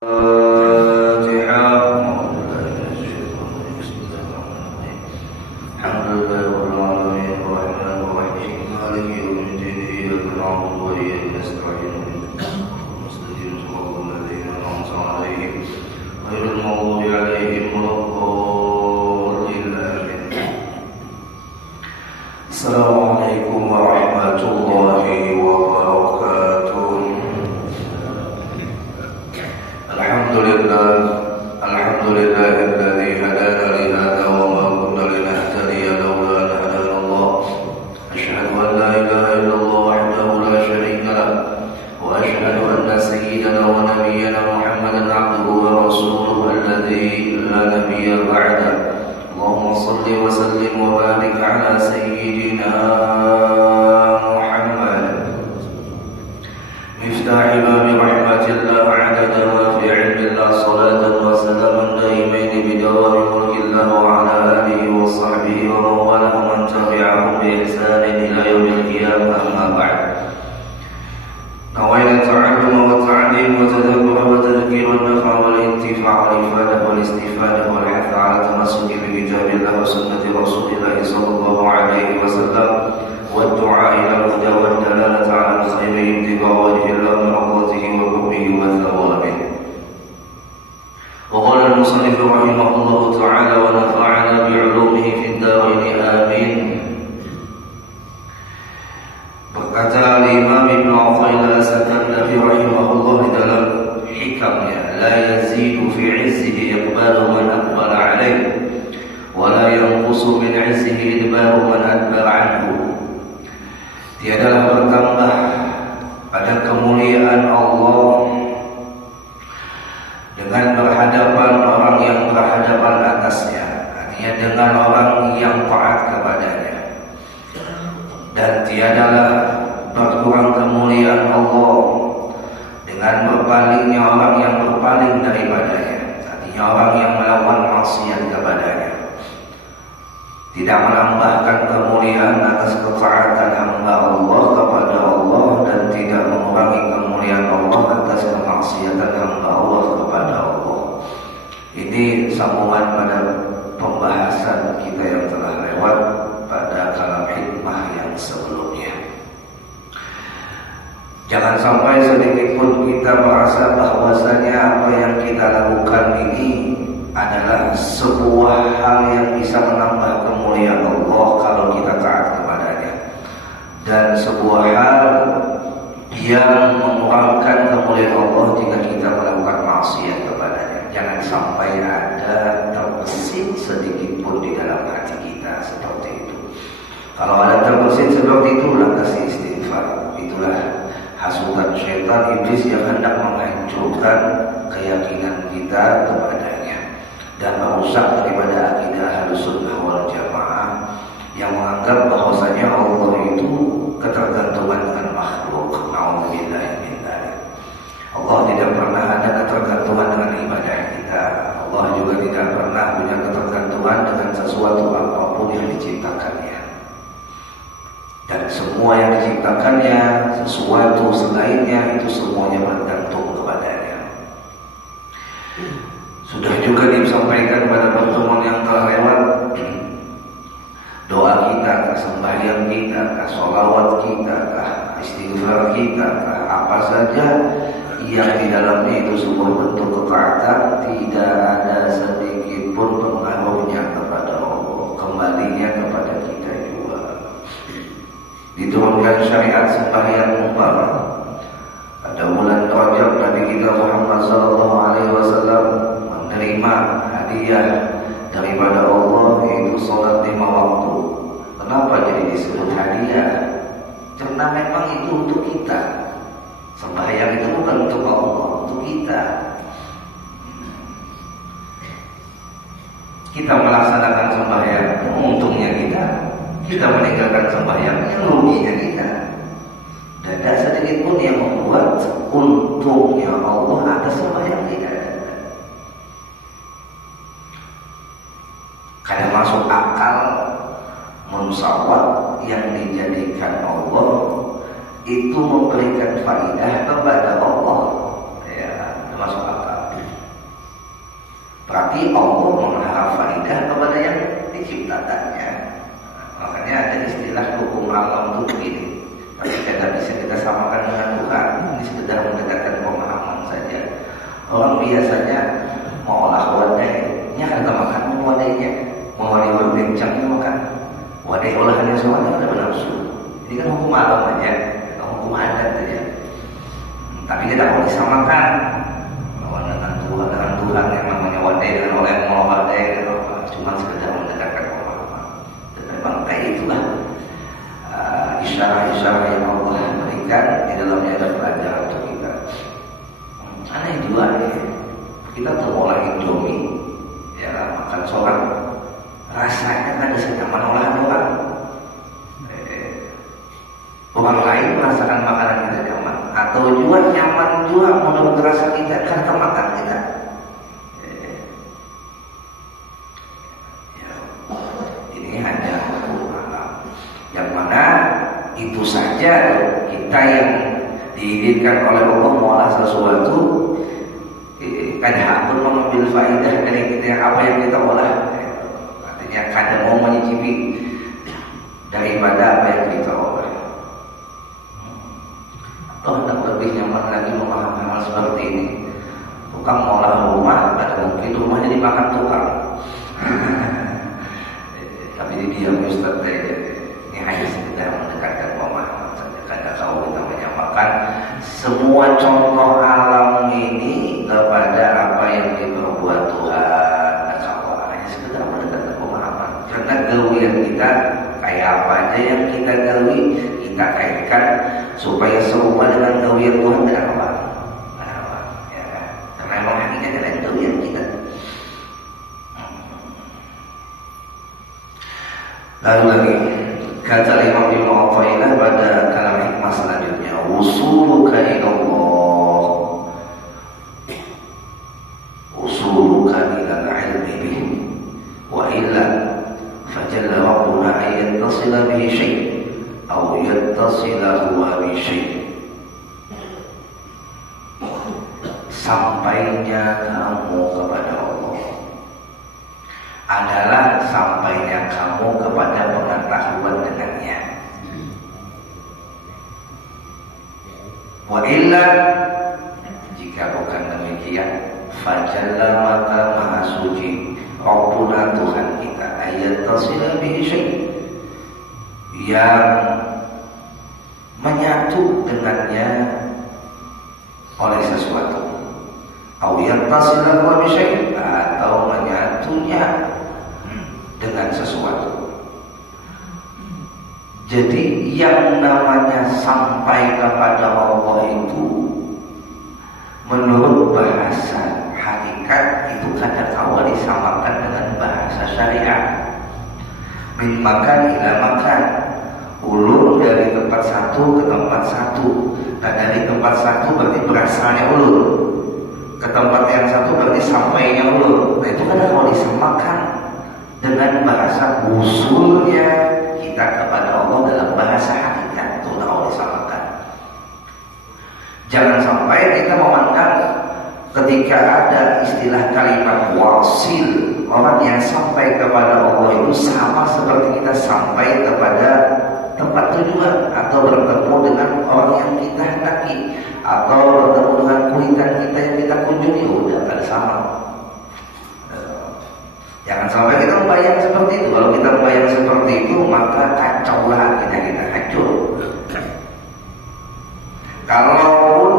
Assalamualaikum warahmatullahi wabarakatuh. Alhamdulillahilladzi hadana li hadza wa ma kunna linahtadiya lawla an hadana Allah. Asyhadu an la ilaha illallah wahdahu la syarika lah wa asyhadu anna sayyidana wa nabiyyana Muhammadan abduhu wa rasuluhu alladzi la nabiyya ba'da. Allahumma shalli wa sallim wa barik ala sayyidina مفتاح باب رحمة الله عدد ما في علم الله صلاة وسلاما دائمين بدوام ملك الله وعلى آله وصحبه ومن والاه ومن تبعهم بإحسان إلى يوم القيامة أما بعد. نوينا التعلم والتعليم وتدبر وتذكير والنفع والانتفاع والإفادة والاستفادة والحث على التمسك بكتاب الله وسنة رسول الله صلى الله عليه وسلم والدعاء إلى الهدى والدلالة على الخير ابتغاء وجه الله مرضاته وحبه وثوابه. وقال المصنف رحمه الله تعالى ونفعنا بعلومه في الدارين آمين. Berkata Imam Ibnu Athaillah As-Sakandari rahimahullah di dalam hikamnya, la yazidu fi 'izzihi iqbalu man aqbala 'alaihi wa la yanqusu min 'izzihi idbaru man adbara 'anhu. Tiadalah bertambah pada kemuliaan Allah dengan berhadapan orang yang berhadapan atasnya, artinya dengan orang yang taat kepadanya, dan tiadalah berkurang kemuliaan Allah dengan berpalingnya orang yang berpaling daripadanya, artinya orang yang melakukan maksiat kepadanya. Tidak menambahkan kemuliaan atas ketaatan hamba Allah kepada Allah dan tidak mengurangi kemuliaan Allah atas kemaksiatan hamba Allah kepada Allah. Ini sambungan pada pembahasan kita yang telah lewat pada kalam hikmah yang sebelumnya. Jangan sampai sedikit pun kita merasa bahwasanya apa yang kita lakukan ini adalah sebuah hal yang bisa menambah kemuliaan Allah kalau kita taat kepadanya, dan sebuah hal yang mengurangkan kemuliaan Allah jika kita melakukan maksiat kepadanya. Jangan sampai ada terbesit sedikit pun di dalam hati kita seperti itu. Kalau ada terbesit seperti itu, kasih istighfar. Itulah hasutan syaitan iblis yang hendak menghancurkan keyakinan kita kepadanya dan merusak daripada akidah Ahlussunnah wal Jamaah yang menganggap bahwasanya Allah itu ketergantungan dengan makhluk. Nauzubillah min dzalik. Allah tidak pernah ada ketergantungan dengan ibadah kita. Allah juga tidak pernah punya ketergantungan dengan sesuatu apapun yang diciptakannya. Dan semua yang diciptakannya, sesuatu selainnya, itu semuanya bergantung kepadanya. Sudah juga disampaikan pada pertemuan yang telah lewat, doa kita, sembahyang kita, sholawat kita, istighfar kita, apa saja yang di dalamnya itu sebuah bentuk ketaatan, tidak ada sedikit pun pengaruhnya kepada Allah, kembalinya kepada kita juga. Diturunkan syariat sembahyang umpama pada bulan Rajab, Nabi kita Muhammad sallallahu alaihi wasallam menerima hadiah daripada Allah, yaitu sholat 5 waktu. Kenapa jadi disebut hadiah? Karena memang itu untuk kita. Sembahyang itu bukan untuk Allah, untuk kita. Kita melaksanakan sembahyang, untungnya kita. Kita meninggalkan sembahyang, yang ruginya kita. Dan tidak sedikit pun yang membuat untungnya Allah atas sembahyang kita. Karena masuk akal mensawat yang dijadikan Allah itu memberikan faidah kepada Allah, ya, masuk akal. berarti Allah memelihara faedah kepada yang diciptakannya. Makanya ada istilah hukum alam itu begini, tapi tidak bisa kita samakan dengan Tuhan. Ini sekedar mendekatkan pemahaman saja. Orang biasanya mau olah wadai, ini akan kita makan wadainya, mau riwayat bencangnya makan wadai olahannya semuanya ada bernafsu. Ini kan hukum alam aja, hukum adat aja. Tapi kita mau disamakan dengan Tuhan yang namanya wadai dengan oleh mau wadai, cuma sekedar mendekatkan pemahaman. Dan memang kayak itulah isyarat-isyarat yang Allah berikan di dalamnya ada pelajaran untuk kita. Aneh juga nih, kita termolah Indomie, ya makan sorak, rasanya kan ada senyaman olahan orang. Orang lain merasakan makanan kita nyaman, atau juga nyaman juga menurut rasa kita karena makan kita. Ini hanya hukum alam, yang mana itu saja kita yang diizinkan oleh Allah mengolah sesuatu, kadang pun mengambil faedah dari kita apa yang kita olah. Artinya kadang mau menyicipi daripada apa yang kita olah. Toh lebih nyaman lagi memahami hal seperti ini. Tukang mengolah rumah, ada mungkin rumahnya dimakan tukang. Tapi diam Ustaz, ini hanya sekedar mendekatkan pemahaman saja. Karena kalau kita menyamakan semua contoh alam ini kepada apa yang diperbuat Tuhan, kalau hanya sekedar mendekatkan pemahaman. Karena gawian kita kayak apa aja yang kita gawi, kita kaitkan supaya serupa dengan gawian Tuhan. Kenapa? Ya, karena memang hakikatnya adalah gawian kita. Lalu lagi kata Imam Ibnu Athaillah pada kalam hikmah selanjutnya, usuluka ilallah, usuluka ilal ilmi bih, wa illa fajalla rabbuna an yattasila bihi syai' aw yattasila huwa bi syai'. Sampainya kamu kepada Allah adalah sampainya kamu kepada pengetahuan dengannya. Wa illa, jika bukan demikian, fajalla maka maha suci Rabbuna Tuhan kita, ayat tasila bihi syai', yang menyatu dengannya oleh sesuatu, au yattasila huwa bi syai', atau menyatunya dengan sesuatu. Jadi yang namanya sampai kepada Allah itu menurut bahasa hakikat itu kadang-kala disamakan dengan bahasa syariat. Min makan ila makan, ulur dari tempat satu ke tempat satu. Nah dari tempat satu berarti berasalnya ulur, ke tempat yang satu berarti sampainya ulur. Nah itu kadang-kala disamakan dengan bahasa usulnya kita kepada Allah dalam bahasa hakikat, itu tahu disamakan. Jangan sampai kita memandang ketika ada istilah kalimat wasil, orang yang sampai kepada Allah itu sama seperti kita sampai kepada tempat tujuan, atau bertemu dengan orang yang kita hendaki, atau bertemu dengan kuitan kita yang kita kunjungi. Udah kan sama. Jangan sampai kita membayang seperti itu. Kalau kita membayang seperti itu, maka kacaulah kita hancur. Kalaupun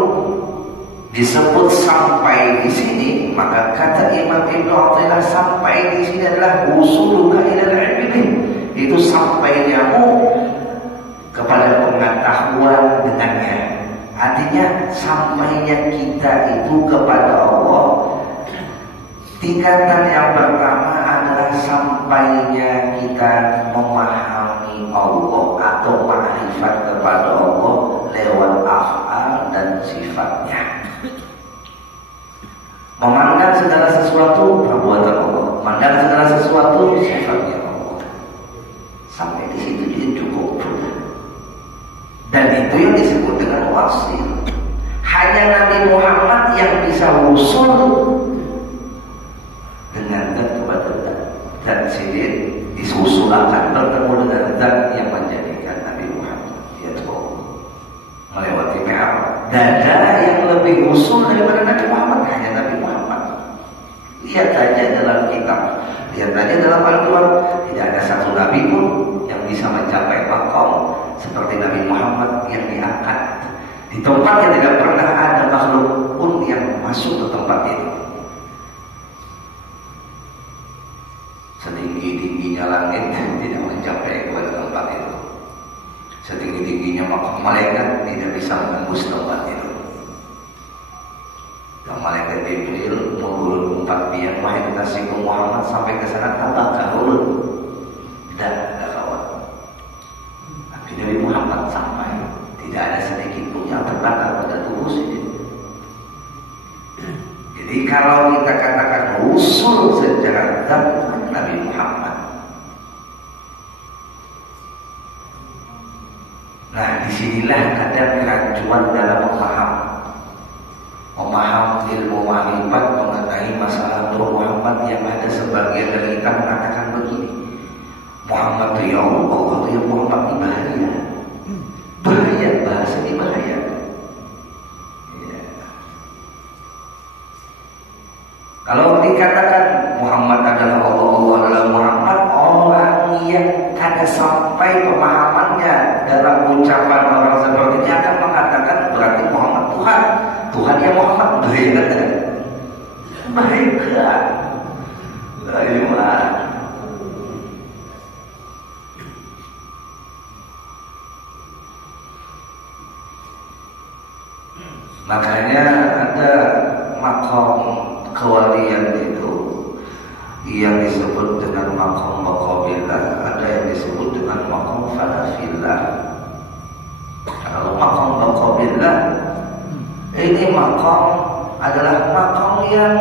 disebut sampai di sini, maka kata Imam Ibnu Athaillah, sampai di sini adalah usuluka ilal ilmi, itu sampainya kepada pengetahuan dengannya. Artinya sampainya kita itu kepada Allah. Tingkatan yang pertama adalah sampainya kita memahami Allah atau ma'rifat kepada Allah lewat af'al dan sifatnya. Memandang segala sesuatu perbuatan Allah, memandang segala sesuatu sifatnya Allah. Sampai di situ jadi cukup. Dan itu yang disebut dengan wasil. Hanya Nabi Muhammad yang bisa usul dengan akan bertemu dengan zat yang menjadikan Nabi Muhammad yaitu Allah. Melewati Mi'raj. Dada yang lebih usul daripada Nabi Muhammad hanya Nabi Muhammad. Lihat saja dalam kitab, lihat saja dalam Al-Quran, tidak ada satu nabi pun yang bisa mencapai maqam seperti Nabi Muhammad yang diangkat di tempat yang tidak pernah ada makhluk pun yang masuk ke tempat itu. Setinggi-tingginya langit tidak mencapai kepada tempat itu. Setinggi-tingginya maqam malaikat tidak bisa menembus tempat itu. Dan malaikat Jibril mengulur 4 biang, wahai kekasihku Muhammad, sampai ke sana tabakah ulun. Tidak kawan. Tapi Nabi Muhammad sampai, tidak ada sedikit pun yang terbakar pada tubuh sini. Jadi kalau kita katakan usul secara zat Nabi Muhammad. Nah, disinilah ada keracuan dalam memaham ilmu ma'rifat mengenai masalah Nur Muhammad, yang ada sebagian dari kita mengatakan begini, Muhammad itu ya Allah, Allah itu ya Muhammad ini bahaya. Bahaya, bahasa ini bahaya. Ya. Kalau dikatakan Muhammad adalah Allah, Allah adalah Muhammad, orang yang kada sampai pemahamannya dalam ucapan orang seperti ini akan mengatakan berarti Muhammad Tuhan. Tuhan yang Muhammad bahaya kan? Bahaya. Makanya ada makom kewalian itu yang disebut dengan makom baqabillah, ada yang disebut dengan makom fanafillah. Kalau makom baqabillah ini makom adalah makom yang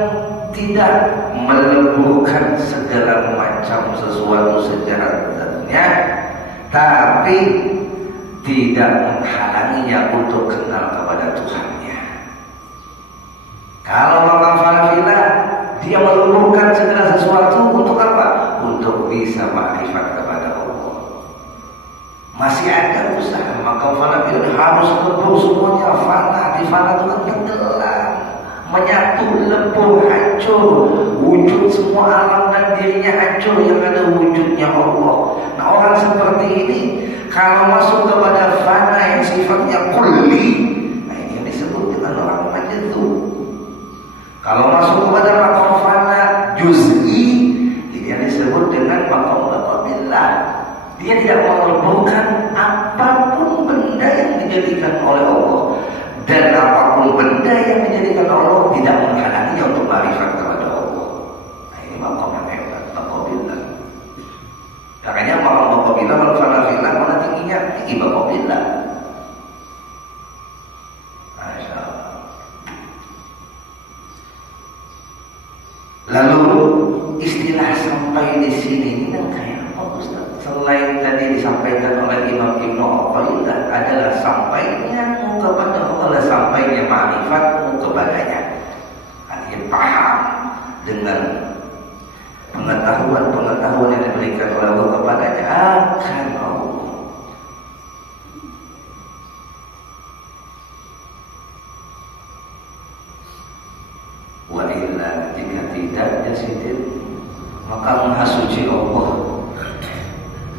tidak meleburkan segala macam sesuatu secara zatnya, tapi tidak menghalanginya untuk kenal kepada Tuhannya. Kalau makom fanafillah, dia meluruhkan segala sesuatu untuk apa? Untuk bisa makrifat kepada Allah. Masih ada usaha, maka fana harus lebur semuanya. Fana, di fana itu kan tenggelam, menyatu, lebur, hancur. Wujud semua alam dan dirinya hancur, yang ada wujudnya Allah. Nah, orang seperti ini kalau masuk kepada fana yang sifatnya kulli, nah ini yang disebut dengan orang majdzub. Kalau masuk kepada makom fana juz'i, ini yang disebut dengan makom baqabillah. Dia tidak meleburkan apapun benda yang dijadikan oleh Allah, dan apapun benda yang dijadikan Allah tidak menghalanginya untuk ma'rifat kepada Allah. Nah, ini makom yang hebat, baqabillah. Makanya makom baqabillah wal fanafillah, mana tingginya? Tinggi baqabillah. Lalu istilah sampai di sini ini kan kayak apa Ustaz? Selain tadi disampaikan oleh Imam Ibnu Athaillah adalah sampainya kepada Allah, sampainya ma'rifat kepadanya. Artinya paham dengan pengetahuan yang diberikan oleh Allah kepadanya akan Allah. Wa illa, jika tidak ya sidin, maka maha suci Allah.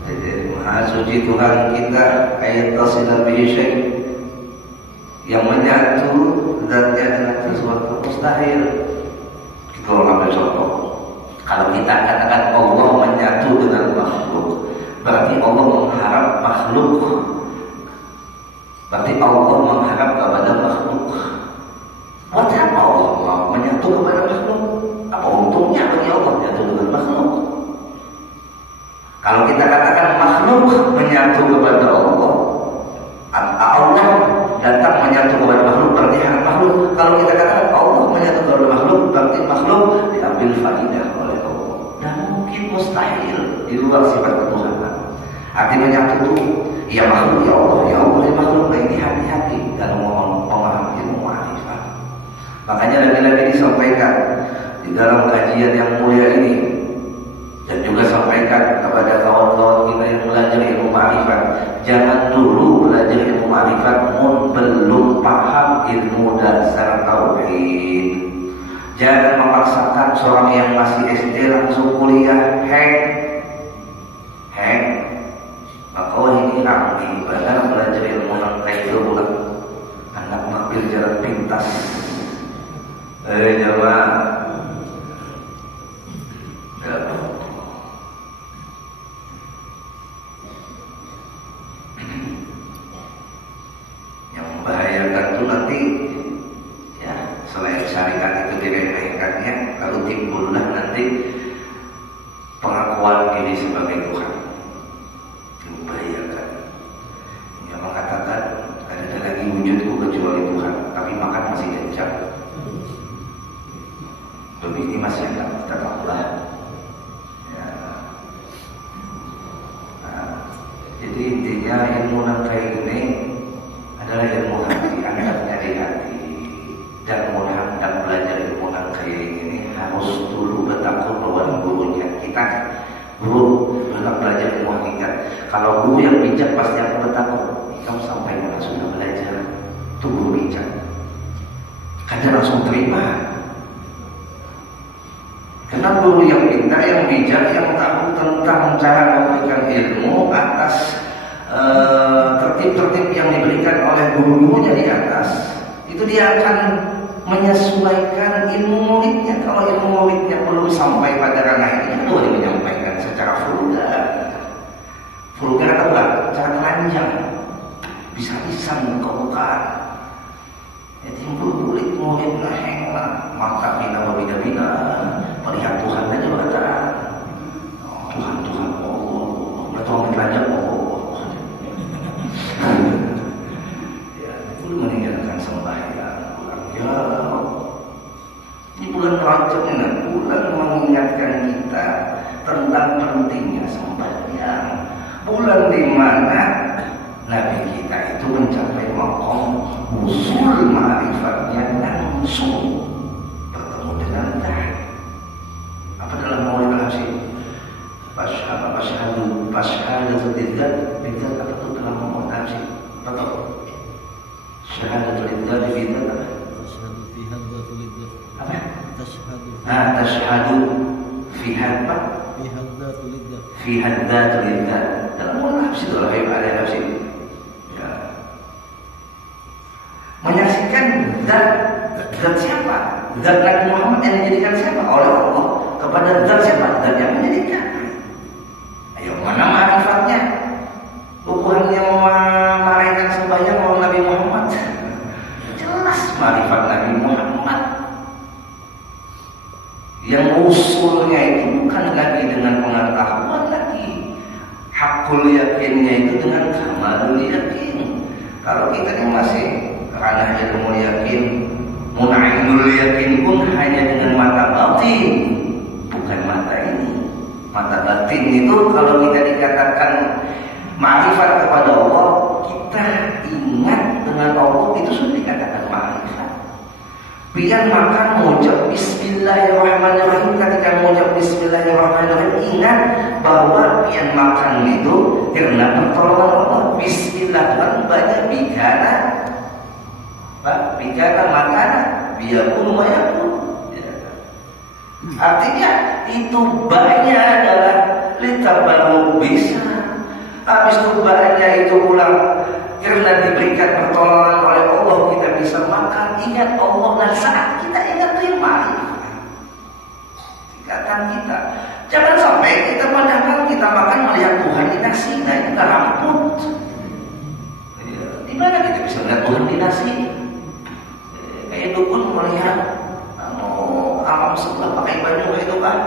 Jadi maha suci Tuhan kita, ayat tasila bihi syai', yang menyatu zatnya dengan sesuatu mustahil. Kita ambil contoh, kalau kita katakan Allah menyatu dengan makhluk, berarti Allah mengharap makhluk, berarti Allah mengharap kepada makhluk. Buat apa Allah menyatu kepada makhluk? Apa untungnya bagi Allah menyatu dengan makhluk? Kalau kita katakan makhluk menyatu kepada Allah, Allah datang menyatu kepada makhluk, berarti harap makhluk. Kalau kita katakan Allah menyatu kepada makhluk, berarti makhluk diambil faidah oleh Allah. Dan mungkin mustahil di luar sifat ketuhanan. Arti menyatu itu ya makhluk ya Allah ya makhluk. Nah, ini hati-hati dalam memahami ilmu ma'rifat. Makanya lagi-lagi disampaikan di dalam kajian yang mulia ini, Dan juga sampaikan kepada kawan-kawan kita yang belajar ilmu ma'rifat, jangan dulu belajar ilmu ma'rifat belum paham ilmu dasar tauhid. Jangan memaksakan seorang yang masih SD langsung kuliah. Maka ini kami bahkan belajar ilmu langkai itu bukan anak ngambil jalan pintas. Jamaah. Yang membahayakan itu nanti ya, selain syariat itu diremehkannya, lalu timbullah nanti pengakuan diri sebagai Tuhan. Membahayakan. Yang mengatakan ada lagi wujudku kecuali Tuhan, tapi makan masih kencang. Begini masih ada kita Allah. Ya. Nah, jadi intinya ilmu langkai ini adalah ilmu hati, Anda nyari hati. Dan mudah hendak belajar ilmu langkai ini harus dulu bertakut bahwa gurunya kita. Guru hendak belajar ilmu hakikat. Kalau guru yang bijak pasti akan bertakut. Kamu sampai mana sudah belajar? Itu guru bijak. Kan langsung terima. Karena guru yang pintar, yang bijak, yang tahu tentang cara memberikan ilmu atas tertib-tertib yang diberikan oleh guru-gurunya di atas, itu dia akan menyesuaikan ilmu muridnya. Kalau ilmu muridnya belum sampai pada ranah ini, boleh menyampaikan secara vulgar. Vulgar atau enggak? Cara telanjang, bisa-bisa buka-bukaan. Ya timbul murid naheng lah, maka kita berbeda-beda. Melihat Tuhan aja berkata, Tuhan, tolong telanjang, ya, itu meninggalkan sembahyang. Ya, ini bulan Rajab ini, bulan mengingatkan kita tentang pentingnya sembahyang. Bulan di mana Nabi kita itu mencapai maqam usul ma'rifatnya langsung bertemu dengan Tuhan. Apa dalam maulid al-Habsyi? Syahadatul idzat, bidzat apa itu dalam maulid al-Habsyi? Betul. Syahadatul idzat, bidzat apa? Tashhadu fi hadzatul idzat. Apa? Tashhadu. Tashhadu fi hadza. Fi hadzatul idzat. Fi hadzatul idzat. Dalam maulid al-Habsyi itu Habib Ali al-Habsyi. Ya. Menyaksikan zat siapa? Zat Nabi Muhammad yang dijadikan siapa? Oleh Allah. Kepada zat siapa? Zat yang menjadikan. Ayo, mana ma'rifatnya? Tuhan yang memaraikan sembahyang oleh Nabi Muhammad. Jelas ma'rifat Nabi Muhammad. Yang usulnya itu bukan lagi dengan pengetahuan lagi. Hakul yakinnya itu dengan kamalul yakin. Kalau kita yang masih ranah ilmu yakin, munainul yakin pun hanya dengan mata batin, bukan mata ini. Mata batin itu kalau kita dikatakan ma'rifat kepada Allah, kita ingat dengan Allah, itu sudah dikatakan ma'rifat. Biar makan mengucap bismillahirrahmanirrahim, ketika mengucap bismillahirrahmanirrahim ingat bahwa biar makan itu karena pertolongan Allah. Bismillah Tuhan banyak bikana makanan biyakun mayakun. Artinya itu banyak adalah litabalu bisa. Habis itu banyak itu ulang karena diberikan pertolongan oleh Allah kita bisa makan. Ingat Allah dan saat kita ingat terima ikatan kita. Jangan sampai kita padahal kita makan melihat Tuhan di nasi, nah itu gak ramput. Di mana kita bisa melihat Tuhan di nasi? Kayak dukun melihat alam sebelah pakai baju itu kan.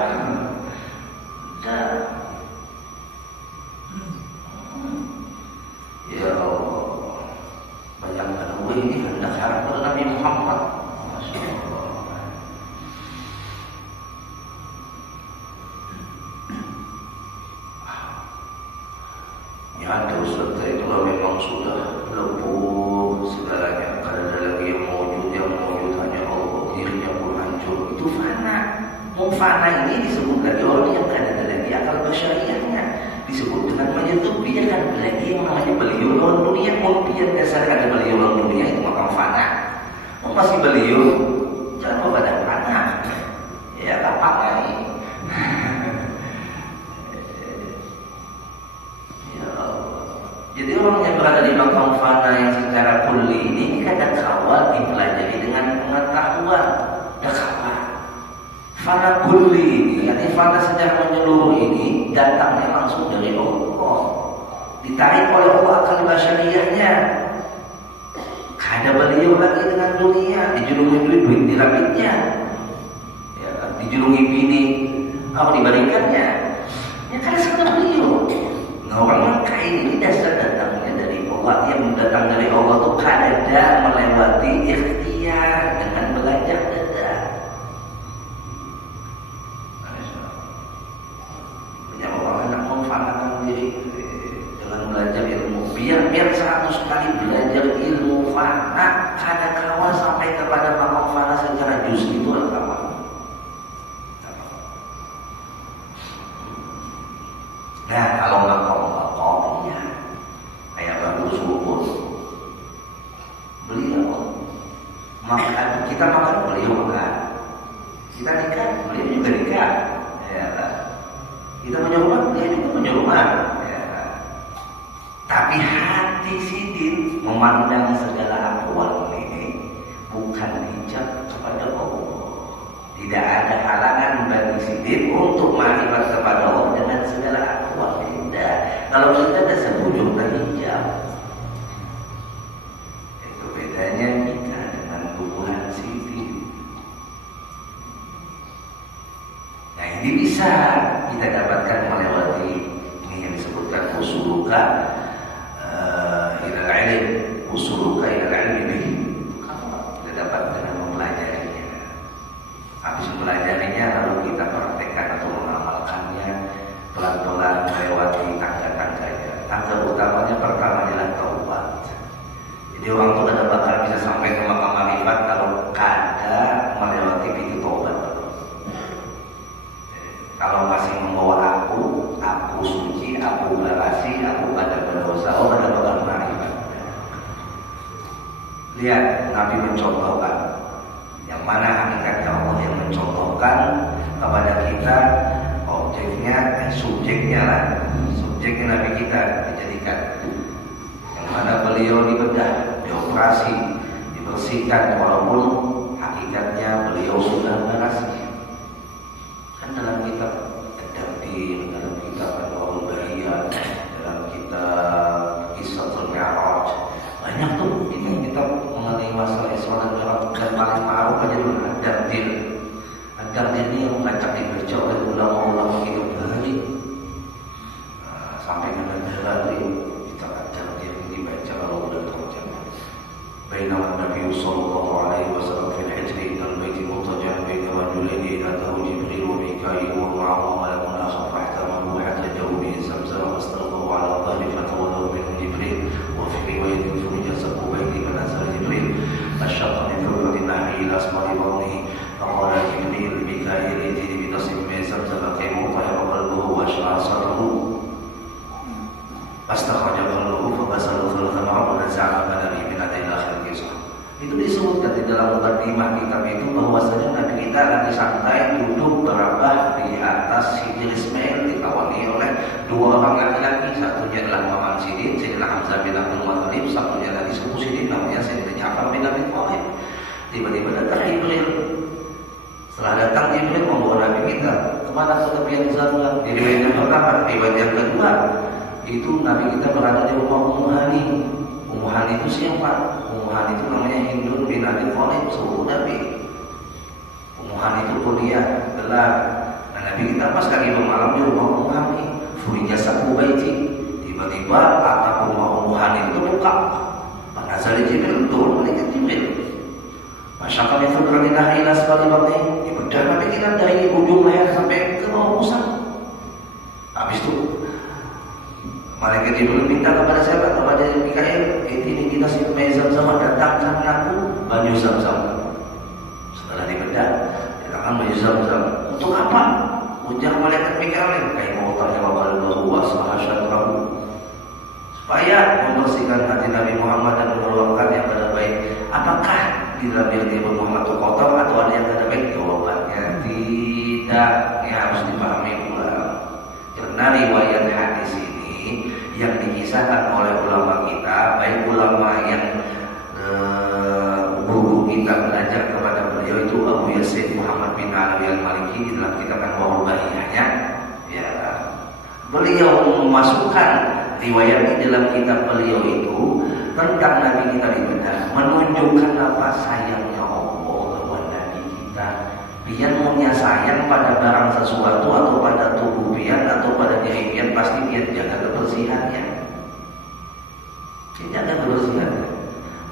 Ya Allah, bayangkan ini hendak harap pada Nabi Muhammad. Masya Allah. Ya terus itu memang sudah lebur segalanya. Karena ada lagi yang mewujud hanya Allah, dirinya pun hancur. Itu fana. Fana ini disebut lagi orang yang tidak ada lagi akal basyariahnya. Disebut dengan menyetupi, ya kan, berarti yang namanya beliau lawan dunia. Kemudian dasar ada beliau lawan dunia itu makam fana. Masih beliau jangan pada fana, ya kapan lagi. Ya Allah. Jadi orang yang berada di makam fana yang secara kulli ini kadang kawal dipelajari dengan pengetahuan. Ya kawan, fana kulli ini, arti fana secara menyeluruh ini datangnya langsung dari Allah, ditarik oleh Allah akal basyariahnya. Ada beliau lagi dengan dunia, dijulungi duit dirapitnya, ya, dijulungi bini, apa dibandingkannya? Ya karena sama beliau. Nah, orang Mekah ini dasar datangnya dari Allah, yang datang dari Allah itu kada melewati ikhtiar dengan belajar dada. Punya orang anak memfanakan diri dengan belajar ilmu, biar 100 kali belajar ilmu fana, kada kawa sampai kepada makam fana secara juz itu apa? Nah, kalau makom ya kayak bagus subur beliau makan, kita makan beliau makan, kita nikah beliau juga nikah, ya, kita punya rumah beliau juga punya rumah, ya. Tapi hati Sidin memandang segala akwal ini bukan hijab kepada Allah. Tidak ada halangan bagi Sidin untuk ma'rifat kepada Allah dengan segala akwal. Tidak. Kalau kita ada sebujur hijab, itu bedanya kita dengan hubungan Sidin. Nah, ini bisa kita dapatkan melewati ini yang disebutkan usuluka ilal ilm, usuluka ilal ilmi. Kita dapat dengan mempelajarinya. Habis mempelajarinya lalu kita praktekkan atau mengamalkannya, pelan-pelan melewati tangga-tangganya. Tangga utamanya pertama adalah taubat. Jadi orang itu tidak bakal bisa sampai ke makam ma'rifat kalau kada melewati pintu taubat. Kalau masih membawa aku suci, aku berasi, aku ada berdosa, oh ada bakal ma'rifat. Lihat Nabi mencontohkan yang mana hakikatnya Allah yang mencontohkan kepada kita objeknya, subjeknya lah, subjeknya Nabi kita dijadikan, yang mana beliau dibedah, dioperasi, dibersihkan walaupun hakikatnya beliau sudah berasi. Kan dalam kitab Ad-Dabir, dalam kitab Al-Qaul Bahiyah, dalam kitab Qissatul Mi'raj, banyak tuh ini kitab mengenai masalah Isra dan Mi'raj, dan paling ma'ruf aja dulu Ad-Dabir. Ad-Dabir ini yang banyak dibaca oleh ulama-ulama kitab Bahari, sampai ke Bahari kitab Ad-Dabir ini dibaca kalau udah terjemah. Bainama Nabi sallallahu alaihi wasallam fil hijri ilal baiti mutajan baina rajulaini atahu Jibril wa Mikail wa ma'ahu malakun akhar fahtamahu hatta ja'u bihi Zamzam fastalqahu ala dhahri fatawallahu minhu Jibril wa fi riwayatin furija sabbu baiti fanazala Jibril ashaqqa min thulthi nahri ila asmali batnihi faqala Jibril Mikail itini bi nasib min Zamzam qimu tahira qalbuhu wa ash'ara sadruhu fastakhraja qalbuhu fabasalu thultha ma'ahu naza'a badari min adail akhir kisah. Itu disebutkan di dalam mukadimah kitab itu bahwasanya Nabi kita lagi santai duduk berabah di atas Sidin Ismail dikawani oleh dua orang laki-laki, satunya adalah Paman Sidin, Sayyidina Hamzah bin Abdul Muthalib, satunya lagi sepupu Sidin namanya Sayyidina Ja'far bin Abi Thalib. Tiba-tiba datang Jibril. Setelah datang Jibril membawa Nabi kita kemana ke tepian Zamzam. Di riwayat yang pertama, riwayat yang kedua itu Nabi kita berada di rumah Ummu Hani. Ummu Hani itu siapa? Ummu Hani itu namanya Hindun bin Abi Thalib, sepupu Nabi. Ummu Hani itu kuliah gelar. Nah, Nabi kita pas lagi bermalam di rumah Ummu Hani, furija sabbu baiti. Tiba-tiba atap rumah Ummu Hani itu terbuka. Panazali Jibril, turun malaikat Jibril. Masyaallah itu berlinah ila asfali batni. Dibedah Nabi kita dari ujung leher sampai ke bawah pusat. Habis itu malaikat Jibril minta kepada siapa? Kepada Mikail, ini kita simpan Zamzam, datangkan aku banyu Zamzam. Setelah dibedah, datangkan banyu Zamzam. Untuk apa? Ujar malaikat Mikail, kayak mau tanya wakallahu wasmahasyarahu, supaya membersihkan hati Nabi Muhammad dan mengeluarkan yang kada baik. Apakah di dalam diri Nabi Muhammad itu kotor atau ada yang kada baik? Jawabannya tidak. Ini harus dipahami pula. Karena riwayat hadis ini yang dikisahkan oleh ulama kita, baik ulama yang guru kita belajar kepada beliau itu Abu Yasin Muhammad bin Alawi al-Maliki di dalam kitab Anwarul Bahiyahnya, ya, beliau memasukkan riwayat di dalam kitab beliau itu tentang Nabi kita di benar, menunjukkan apa sayangnya Allah kepada Nabi kita. Dia punya sayang pada barang sesuatu atau pada tubuh pian atau pada diri pian, pasti dia jaga kebersihannya. Dia jaga kebersihannya.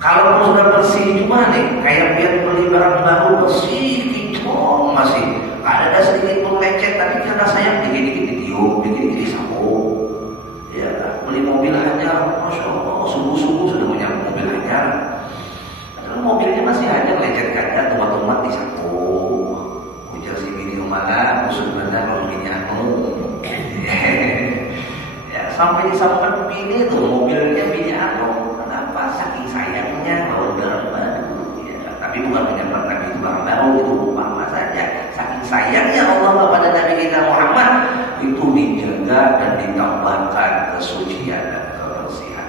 Kalau sudah bersih cuma nih, kayak pian beli barang baru bersih, kicau masih ada sedikit pun lecet, tapi karena sayang dikit-dikit ditiup, dikit-dikit disapu. Ya, beli mobil hanya, masya Allah, subuh-subuh sudah punya mobil hanya. Padahal mobilnya masih hanya lecet kaca, tumat-tumat disapu. Ujar si bini umala, usul benar kalau bini anu. Ya, sampai disampaikan bini itu mobilnya bini anu. Kenapa? Saking sayangnya bawa barang baru. Ya, tapi bukan menyebabkan Nabi itu barang baru, itu umpama saja. Saking sayangnya Allah kepada Nabi kita Muhammad, itu dijaga dan ditambahkan kesucian dan kebersihan.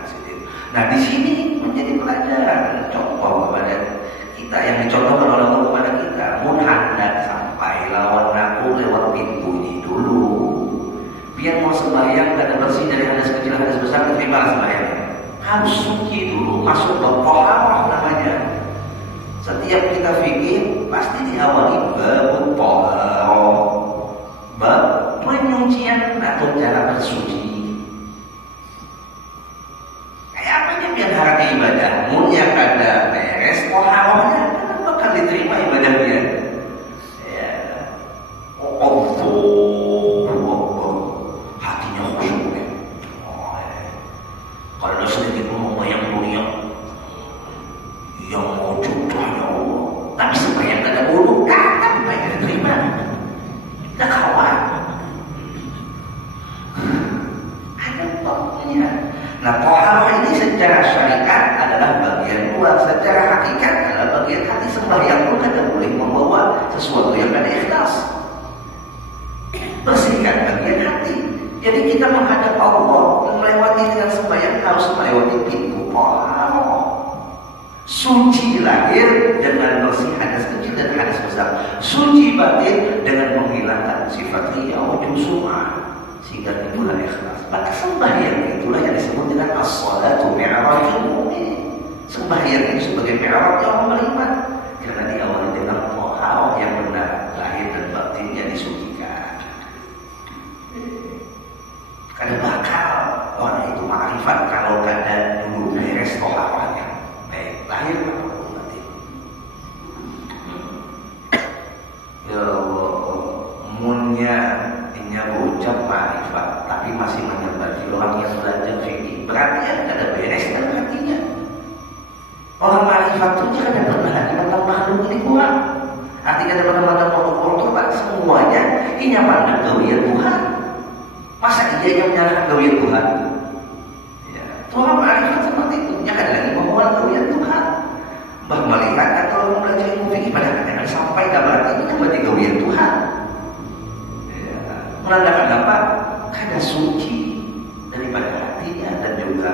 Nah, di sini menjadi pelajaran, contoh kepada kita yang dicontohkan oleh Allah kepada kita. Mun hendak sampai lawan aku lewat pintu ini dulu. Biar mau sembahyang dan bersih dari hadas kecil hadas besar, terima sembahyang. Harus suci dulu, masuk ke toharah namanya. Setiap kita fikir pasti diawali babut toharah, bab penyucian atau cara bersuci. Kayak apa aja biar hati ibadahmu yang ada beres toharahnya, kan bakal diterima ibadahnya. Ya, hatinya khusyuk. Kalau ada sedikit membayang dunia yang wujud hanya Allah, tapi sembahyang ada bulu kata dibayar diterima. Kita kawan ada waktunya. Nah, toharah ini secara syariat adalah bagian luar, secara hakikat adalah bagian hati. Sembahyang pun kada boleh membawa sesuatu yang ada ikhlas. Bersihkan bagian hati. Jadi kita menghadap Allah, melewati dengan sembahyang harus melewati pintu toharah. Suci lahir dengan bersih hadas kecil dan hadas besar. Suci batin dengan menghilangkan sifat riya wujud sum'ah, sehingga itulah ikhlas. Maka sembahyang itulah yang disebut dengan as-salatu mi'rajul mu'min. Sembahyang itu sebagai mi'raj orang beriman, karena diawali dengan toharah yang benar, lahir dan batinnya disucikan. Kada bakal orang itu ma'rifat kalau kada dulu beres toharahnya, baik lahir ataupun batin. Ya Allah, munnya inya berucap ma'rifat tapi masih menyebati orang yang belajar fikih, berarti kada beres dalam hatinya. Orang ma'rifat itu kada pernah lagi tentang makhluk ini kurang. Artinya kada pernah tentang makhluk Allah, semuanya inya pandang gawian Tuhan. Masa iya yang menyalahkan gawian Tuhan? Ya, Tuhan ma'rifat seperti itu. Dia kan lagi membuat gawian Tuhan. Bah melihat atau belajar ilmu fikih pada kadang sampai dapat ini kan berarti gawian Tuhan. Ya, menandakan apa? Kada suci daripada hatinya dan juga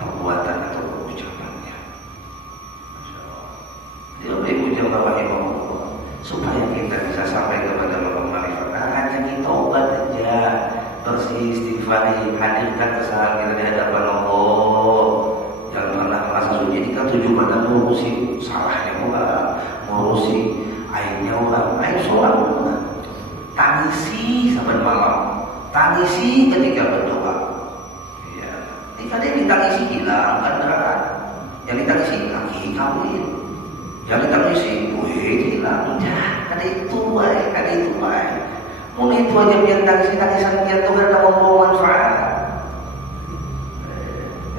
perbuatan atau ucapannya. Masya Allah. Dia lebih ujian Bapak Ibu supaya kita bisa sampai kepada Bapak ma'rifat. Hanya kita obat aja. Bersih, istighfari, hadirkan kesalahan kita di hadapan Allah. Jangan pernah merasa suci. Ini kan tujuh pada ngurusi salahnya orang, ngurusi aibnya orang, aib seorang. Tangisi sampai malam, tangisi ketika berdoa. Ya, ketika dia ditangisi hilang kendaraan, yang ditangisi laki kawin, yang ditangisi hilang. Udah, kada itu baik, kada itu baik. Mungkin itu aja biar tangisan dia itu karena membawa manfaat.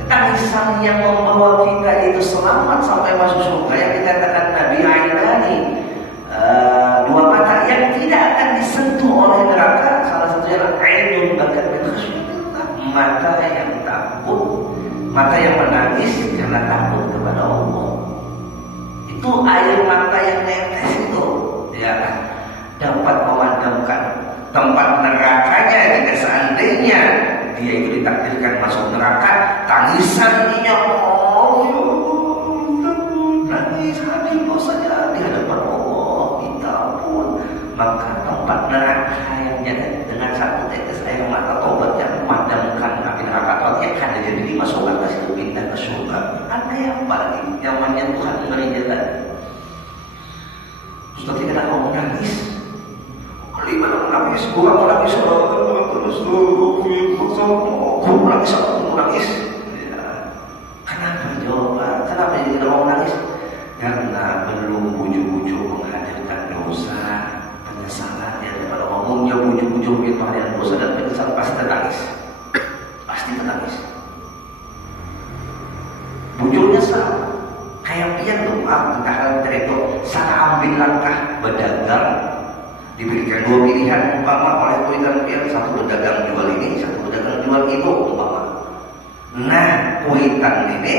Tangisan yang membawa kita itu selamat sampai masuk surga yang dikatakan Nabi Ainani, dua mata yang tidak akan disentuh oleh neraka takut. Mata yang menangis karena takut kepada Allah. Itu air mata yang netes itu, ya, dapat memadamkan tempat nerakanya jika seandainya dia itu ditakdirkan masuk neraka. Tangisan dia, nangis hati dosanya di hadapan Allah, minta ampun. Maka tempat neraka yang jadi dengan satu tetes air mata tobatnya memadamkan api neraka, dia akan jadi dimasukkan ke situ, pindah ke surga. Ada yang lagi yang menyentuhkan memberi jalan. Ustaz tidak ada mau menangis. Kelima menangis, gua menangis, menangis. Kenapa jawaban? Kenapa jadi tidak mau menangis? Karena belum bujuk-bujuk menghadirkan dosa, penyesalan ya daripada ngomongnya bujuk-bujuk menghadirkan dosa dan penyesalan, pasti tertangis. Pasti tertangis. Bujurnya salah. Kayak pian tuh, kita hal itu salah ambil langkah berdagang, diberikan dua pilihan umpama oleh kuitan pian, satu berdagang jual ini, satu berdagang jual itu umpama. Nah, kuitan ini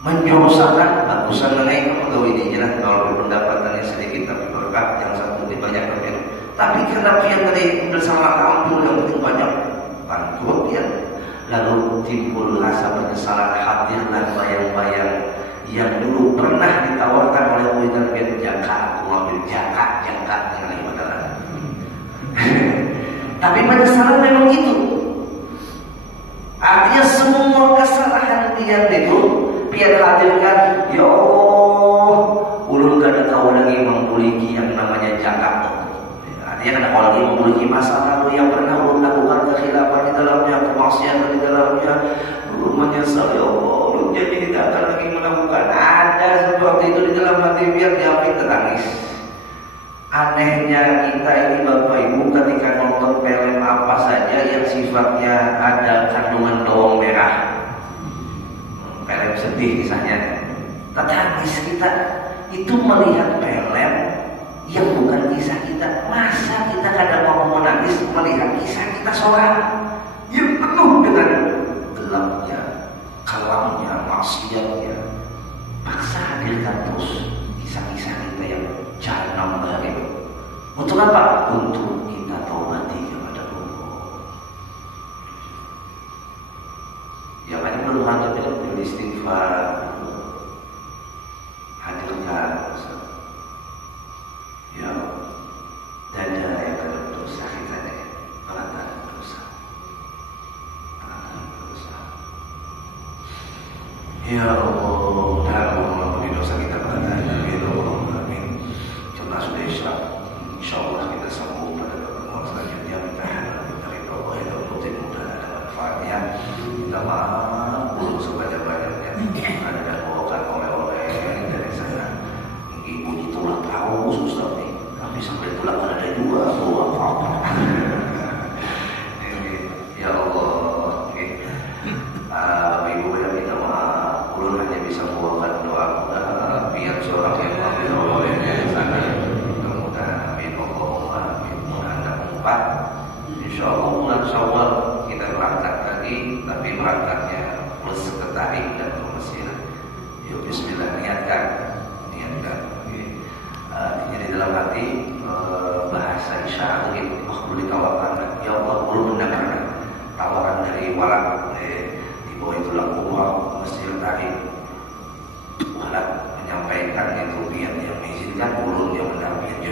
menjurusakan bagusan menaik pegawai ini jelas kalau pendapatannya sedikit tapi berkah, yang satu lebih banyak tapi. Tapi karena pian tadi bersama kampung yang penting banyak bangkrut pian. Lalu timbul rasa penyesalan, hadirlah bayang-bayang yang dulu pernah ditawarkan oleh kuitan pian, jaka aku ambil jaka yang lagi padahal. Tapi penyesalan memang itu. Artinya semua kesalahan pian itu pian hadirkan, ya Allah, ulun kada tahu lagi memiliki yang namanya jaka. Artinya kada tahu lagi memiliki masa lalu yang pernah ulun lakukan kekhilafan di dalamnya, kemaksiatan di dalamnya. Ulun menyesal, ya Allah, ulun jadi tidak akan lagi melakukan. Ada seperti itu di dalam hati pian, diambil tertangis. Anehnya kita ini Bapak Ibu ketika nonton film apa saja yang sifatnya ada kandungan bawang merah, film sedih misalnya, tertangis kita itu melihat film yang bukan kisah kita. Masa kita kadang mau menangis melihat kisah kita seorang yang penuh dengan gelapnya, kelamnya, maksiatnya. Paksa hadirkan terus kisah-kisah kita yang jahanam dari itu. Untuk apa? Untuk kita taubati kepada Allah. Ya banyak belum ada film istighfar, hadirkan ya dada yang ada dosa kita nih, pelataran dosa. Ya Allah, dan mengampuni dosa kita pada Nabi Allah. Amin. Karena sudah Islam, insya Allah kita sambung pada pertemuan selanjutnya. Dari Allah yang terputin mudah ada manfaatnya. Kita maaf belum sebanyak-banyaknya. Ada dan bawakan oleh-oleh dari sana. Ibu itulah tahu susah nih. Tapi sampai itulah ada dua apa-apa. Ya Allah, Bapak Ibu yang minta maaf, ulun hanya bisa membawakan doa biar seorang yang mengambil Allah yang sana. Mudah-mudahan amin Allahumma amin. Ada 4, insya Allah bulan Syawal kita berangkat lagi, tapi berangkatnya plus ke Taif dan ke Mesir. Yuk Bismillah, niatkan. Jadi dalam hati bahasa isyarat begitu, makhluk ditawarkan. Ya Allah, ulun mendengarkan tawaran dari Walak di bawah itu Umrah Mesir Taif. Walak menyampaikan itu biar yang mengizinkan ulun yang mendampingi